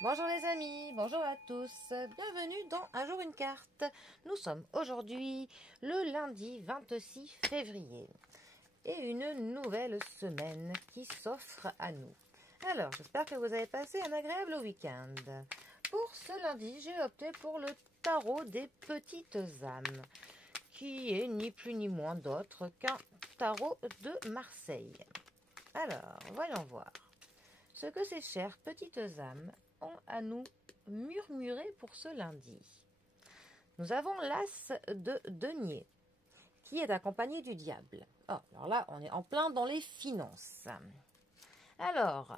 Bonjour les amis, bonjour à tous, bienvenue dans Un jour une carte. Nous sommes aujourd'hui le lundi 26 février et une nouvelle semaine qui s'offre à nous. Alors, j'espère que vous avez passé un agréable week-end. Pour ce lundi, j'ai opté pour le tarot des petites âmes, qui est ni plus ni moins d'autre qu'un tarot de Marseille. Alors, voyons voir ce que ces chères petites âmes ont à nous murmurer pour ce lundi. Nous avons l'as de denier, qui est accompagné du diable. Oh, alors là, on est en plein dans les finances. Alors,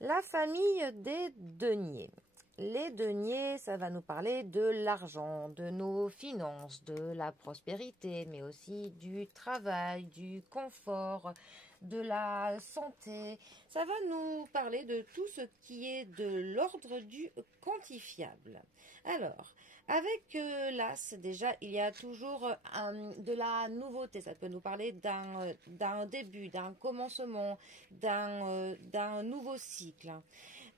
la famille des deniers. Les deniers, ça va nous parler de l'argent, de nos finances, de la prospérité, mais aussi du travail, du confort, de la santé. Ça va nous parler de tout ce qui est de l'ordre du quantifiable. Alors, avec l'as, déjà, il y a toujours de la nouveauté. Ça peut nous parler d'un début, d'un commencement, d'un nouveau cycle.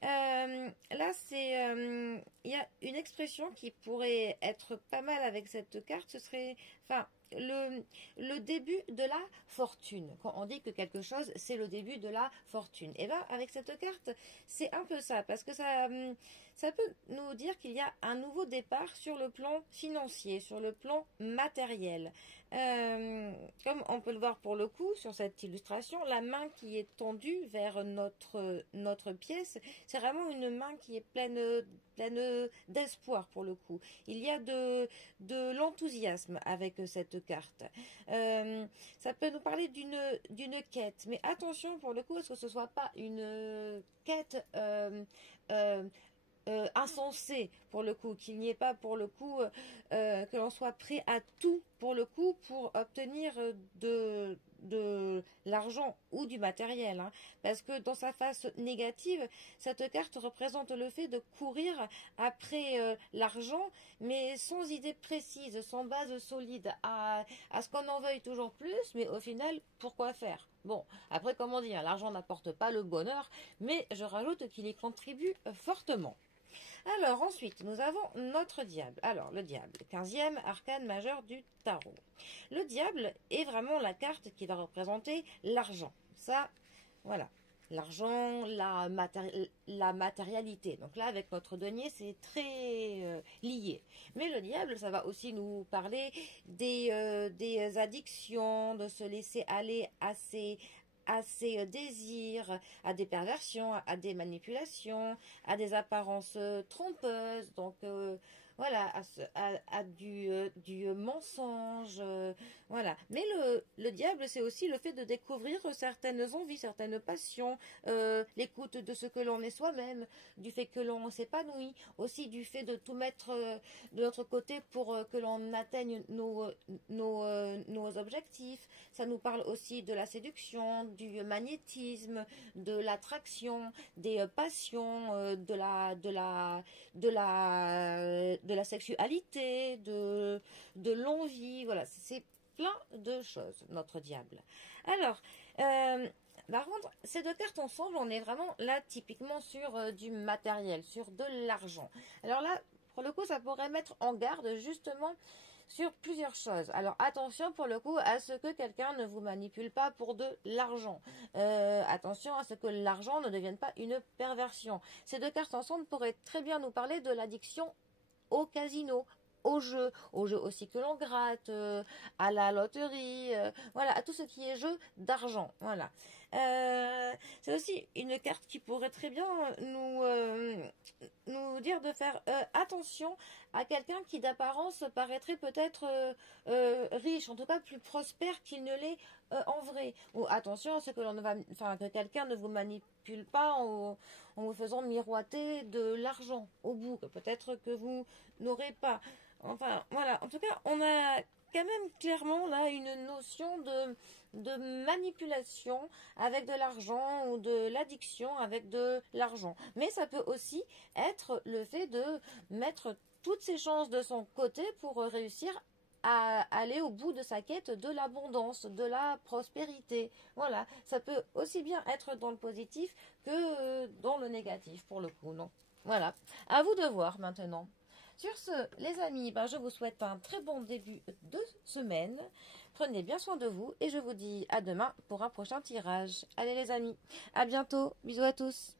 Là, il y a une expression qui pourrait être pas mal avec cette carte. Ce serait, enfin, le début de la fortune. Quand on dit que quelque chose, c'est le début de la fortune. Et bien, avec cette carte, c'est un peu ça, parce que ça peut nous dire qu'il y a un nouveau départ sur le plan financier, sur le plan matériel. Comme on peut le voir pour le coup sur cette illustration, la main qui est tendue vers notre pièce, c'est vraiment une main qui est pleine d'espoir pour le coup. Il y a de l'enthousiasme avec cette carte. Ça peut nous parler d'une quête, mais attention pour le coup à ce que ce soit pas une quête insensé pour le coup, qu'il n'y ait pas pour le coup que l'on soit prêt à tout pour le coup pour obtenir de l'argent ou du matériel, hein. Parce que dans sa face négative, cette carte représente le fait de courir après l'argent, mais sans idée précise, sans base solide, à ce qu'on en veuille toujours plus, mais au final, pourquoi faire? Bon, après, comment dire, l'argent n'apporte pas le bonheur, mais je rajoute qu'il y contribue fortement. Alors ensuite, nous avons notre diable. Alors le diable, 15e arcane majeur du tarot. Le diable est vraiment la carte qui va représenter l'argent. Ça, voilà. L'argent, la matérialité. Donc là, avec notre denier, c'est très lié. Mais le diable, ça va aussi nous parler des addictions, de se laisser aller à ses désirs, à des perversions, à des manipulations, à des apparences trompeuses, donc voilà, à du mensonge, voilà. Mais le diable, c'est aussi le fait de découvrir certaines envies, certaines passions, l'écoute de ce que l'on est soi-même, du fait que l'on s'épanouit, aussi du fait de tout mettre de notre côté pour que l'on atteigne nos objectifs. Ça nous parle aussi de la séduction, du magnétisme, de l'attraction, des passions, de la sexualité, de l'envie, voilà, c'est plein de choses, notre diable. Alors, par contre, ces deux cartes ensemble, on est vraiment là typiquement sur du matériel, sur de l'argent. Alors là, pour le coup, ça pourrait mettre en garde justement sur plusieurs choses. Alors attention pour le coup à ce que quelqu'un ne vous manipule pas pour de l'argent. Attention à ce que l'argent ne devienne pas une perversion. Ces deux cartes ensemble pourraient très bien nous parler de l'addiction au casino, au jeu aussi que l'on gratte, à la loterie, voilà, à tout ce qui est jeu d'argent, voilà. C'est aussi une carte qui pourrait très bien nous dire de faire attention à quelqu'un qui d'apparence paraîtrait peut-être riche, en tout cas plus prospère qu'il ne l'est en vrai. Ou attention à ce que que quelqu'un ne vous manipule pas en vous faisant miroiter de l'argent au bout, que peut-être que vous n'aurez pas. Enfin, voilà. En tout cas, on a quand même clairement là une notion de manipulation avec de l'argent ou de l'addiction avec de l'argent. Mais ça peut aussi être le fait de mettre toutes ses chances de son côté pour réussir à aller au bout de sa quête de l'abondance, de la prospérité. Voilà, ça peut aussi bien être dans le positif que dans le négatif pour le coup. Donc voilà, à vous de voir maintenant. Sur ce, les amis, je vous souhaite un très bon début de semaine. Prenez bien soin de vous et je vous dis à demain pour un prochain tirage. Allez les amis, à bientôt. Bisous à tous.